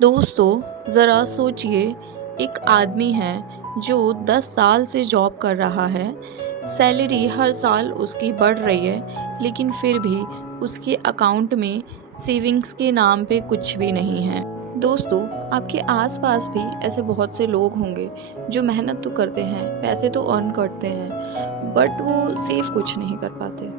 दोस्तों ज़रा सोचिए, एक आदमी है जो 10 साल से जॉब कर रहा है। सैलरी हर साल उसकी बढ़ रही है, लेकिन फिर भी उसके अकाउंट में सेविंग्स के नाम पे कुछ भी नहीं है। दोस्तों, आपके आसपास भी ऐसे बहुत से लोग होंगे जो मेहनत तो करते हैं, पैसे तो अर्न करते हैं, बट वो सेव कुछ नहीं कर पाते।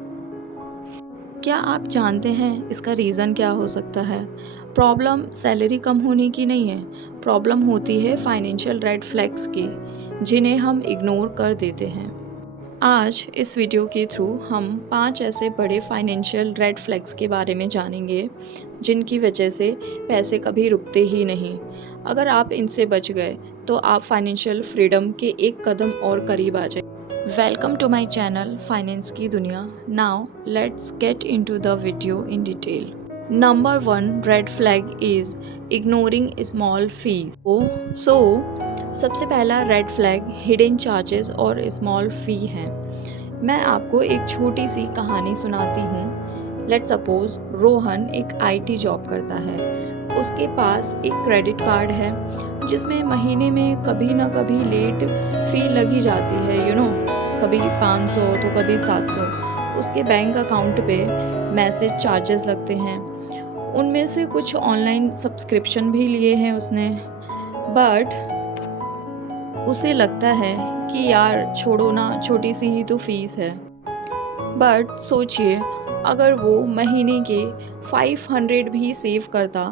क्या आप जानते हैं इसका रीज़न क्या हो सकता है? प्रॉब्लम सैलरी कम होने की नहीं है, प्रॉब्लम होती है फाइनेंशियल रेड फ्लैग्स की, जिन्हें हम इग्नोर कर देते हैं। आज इस वीडियो के थ्रू हम 5 ऐसे बड़े फाइनेंशियल रेड फ्लैग्स के बारे में जानेंगे, जिनकी वजह से पैसे कभी रुकते ही नहीं। अगर आप इनसे बच गए तो आप फाइनेंशियल फ्रीडम के एक कदम और करीब आ जाए। Welcome to my channel finance की दुनिया। Now let's get into the video in detail. Number 1 red flag is ignoring small fees. So सबसे पहला रेड फ्लैग हिडन चार्जेस और स्मॉल फी है। मैं आपको एक छोटी सी कहानी सुनाती हूँ। लेट्स सपोज रोहन एक IT जॉब करता है। उसके पास एक क्रेडिट कार्ड है जिसमें महीने में कभी ना कभी लेट फी लगी जाती है, कभी 500 तो कभी 700। उसके बैंक अकाउंट पे मैसेज चार्जेस लगते हैं। उनमें से कुछ ऑनलाइन सब्सक्रिप्शन भी लिए हैं उसने, बट उसे लगता है कि यार छोड़ो ना, छोटी सी ही तो फीस है। बट सोचिए, अगर वो महीने के 500 भी सेव करता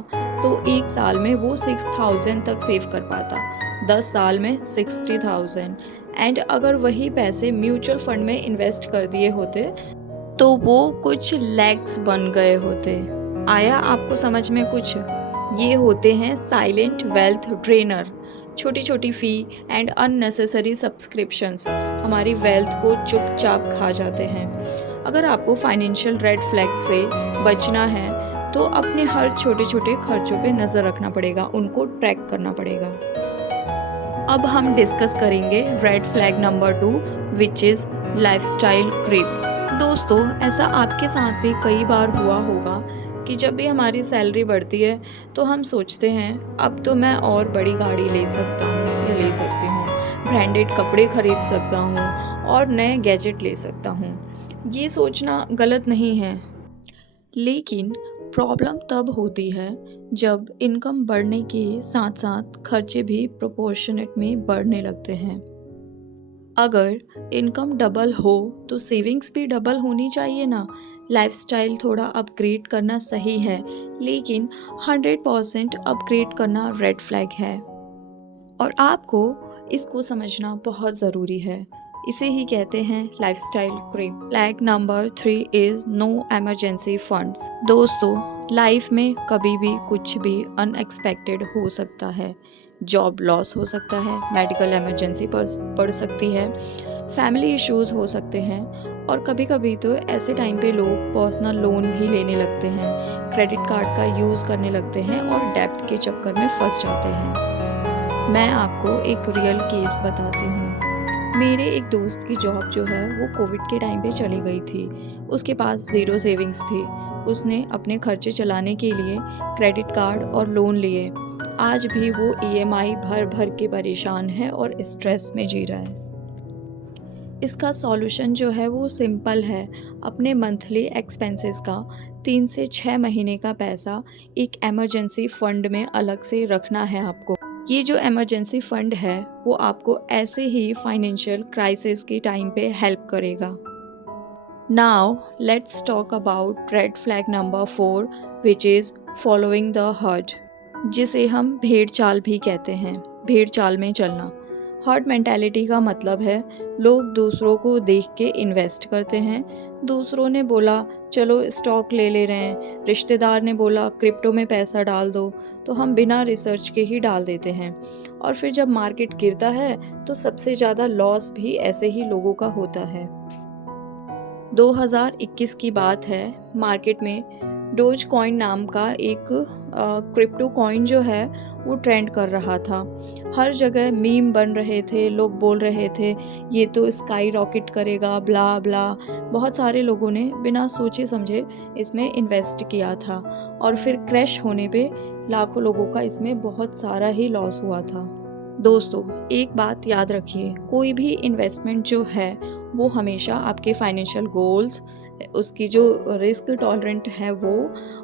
तो एक साल में वो 6000 तक सेव कर पाता, 10 साल में 60,000। एंड अगर वही पैसे म्यूचुअल फंड में इन्वेस्ट कर दिए होते तो वो कुछ लैक्स बन गए होते। आया आपको समझ में कुछ? ये होते हैं साइलेंट वेल्थ ड्रेनर। छोटी छोटी फ़ी एंड अननेसेसरी सब्सक्रिप्शंस हमारी वेल्थ को चुपचाप खा जाते हैं। अगर आपको फाइनेंशियल रेड फ्लैग से बचना है तो अपने हर छोटे छोटे खर्चों पे नज़र रखना पड़ेगा, उनको ट्रैक करना पड़ेगा। अब हम डिस्कस करेंगे red flag number 2, which is lifestyle creep. दोस्तों, ऐसा आपके साथ भी कई बार हुआ होगा कि जब भी हमारी सैलरी बढ़ती है तो हम सोचते हैं अब तो मैं और बड़ी गाड़ी ले सकता हूँ या ले सकती हूँ, ब्रांडेड कपड़े खरीद सकता हूँ और नए गैजेट ले सकता हूँ। ये सोचना गलत नहीं है, लेकिन प्रॉब्लम तब होती है जब इनकम बढ़ने के साथ साथ खर्चे भी प्रोपोर्शनेट में बढ़ने लगते हैं। अगर इनकम डबल हो तो सेविंग्स भी डबल होनी चाहिए ना। लाइफस्टाइल थोड़ा अपग्रेड करना सही है, लेकिन 100% अपग्रेड करना रेड फ्लैग है और आपको इसको समझना बहुत ज़रूरी है। इसे ही कहते हैं lifestyle creep. Flag number 3 is no emergency funds. दोस्तों, लाइफ में कभी भी कुछ भी अनएक्सपेक्टेड हो सकता है। जॉब लॉस हो सकता है, मेडिकल इमरजेंसी पड़ सकती है, फैमिली इश्यूज़ हो सकते हैं और कभी कभी तो ऐसे टाइम पे लोग पर्सनल लोन भी लेने लगते हैं, क्रेडिट कार्ड का यूज़ करने लगते हैं और डेब्ट के चक्कर में फंस जाते हैं। मैं आपको एक रियल केस बताती हूँ। मेरे एक दोस्त की जॉब जो है वो कोविड के टाइम पे चली गई थी। उसके पास ज़ीरो सेविंग्स थी। उसने अपने खर्चे चलाने के लिए क्रेडिट कार्ड और लोन लिए। आज भी वो EMI भर भर के परेशान है और स्ट्रेस में जी रहा है। इसका सॉल्यूशन जो है वो सिंपल है। अपने मंथली एक्सपेंसेस का 3 से 6 महीने का पैसा एक इमरजेंसी फंड में अलग से रखना है आपको। ये जो इमरजेंसी फंड है वो आपको ऐसे ही फाइनेंशियल क्राइसिस के टाइम पे हेल्प करेगा। Now let's talk about red flag number 4, which is following the heard, जिसे हम भेड़ चाल भी कहते हैं। भेड़ चाल में चलना। हर्ड मेंटालिटी का मतलब है लोग दूसरों को देख के इन्वेस्ट करते हैं। दूसरों ने बोला चलो स्टॉक ले रहे हैं, रिश्तेदार ने बोला क्रिप्टो में पैसा डाल दो, तो हम बिना रिसर्च के ही डाल देते हैं और फिर जब मार्केट गिरता है तो सबसे ज़्यादा लॉस भी ऐसे ही लोगों का होता है। 2021 की बात है। मार्केट में डोज कॉइन नाम का एक क्रिप्टो कॉइन जो है वो ट्रेंड कर रहा था। हर जगह मीम बन रहे थे, लोग बोल रहे थे ये तो स्काई रॉकेट करेगा, ब्ला ब्ला। बहुत सारे लोगों ने बिना सोचे समझे इसमें इन्वेस्ट किया था और फिर क्रैश होने पे लाखों लोगों का इसमें बहुत सारा ही लॉस हुआ था। दोस्तों, एक बात याद रखिए, कोई भी इन्वेस्टमेंट जो है वो हमेशा आपके फाइनेंशियल गोल्स, उसकी जो रिस्क टॉलरेंट है वो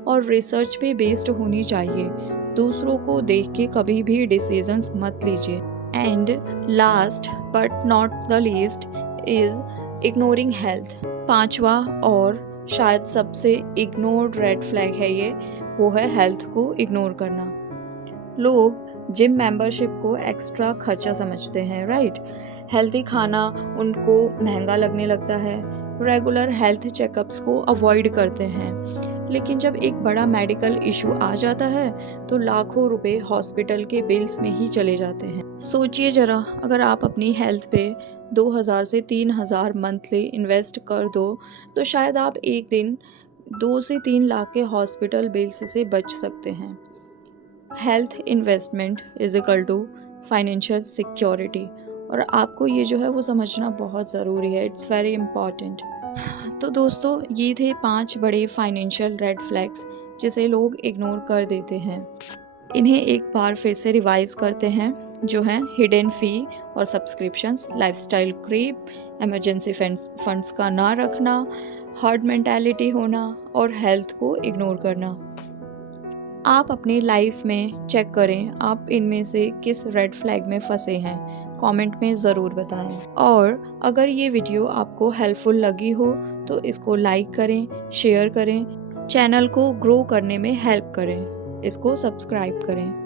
और रिसर्च पे बेस्ड होनी चाहिए। दूसरों को देख के कभी भी डिसीजंस मत लीजिए। And last but not the least is ignoring health. पांचवा और शायद सबसे इग्नोर्ड रेड फ्लैग है ये, वो है हेल्थ को इग्नोर करना। लोग जिम मेंबरशिप को एक्स्ट्रा खर्चा समझते हैं, राइट। हेल्दी खाना उनको महंगा लगने लगता है, रेगुलर हेल्थ चेकअप्स को अवॉइड करते हैं। लेकिन जब एक बड़ा मेडिकल इशू आ जाता है तो लाखों रुपए हॉस्पिटल के बिल्स में ही चले जाते हैं। सोचिए ज़रा, अगर आप अपनी हेल्थ पे 2000 से 3000 मंथली इन्वेस्ट कर दो तो शायद आप एक दिन 2 से 3 लाख के हॉस्पिटल बिल्स से बच सकते हैं। Health investment is equal to financial security, और आपको ये जो है वो समझना बहुत ज़रूरी है। It's very important. तो दोस्तों, ये थे 5 बड़े फाइनेंशियल रेड फ्लैग्स जिसे लोग इग्नोर कर देते हैं। इन्हें एक बार फिर से रिवाइज करते हैं, जो हैं हिडन फ़ी और subscriptions, lifestyle creep, emergency funds का ना रखना, हर्ड मेंटालिटी होना और हेल्थ को इग्नोर करना। आप अपनी लाइफ में चेक करें आप इनमें से किस रेड फ्लैग में फंसे हैं, कमेंट में ज़रूर बताएं। और अगर ये वीडियो आपको हेल्पफुल लगी हो तो इसको लाइक करें, शेयर करें, चैनल को ग्रो करने में हेल्प करें, इसको सब्सक्राइब करें।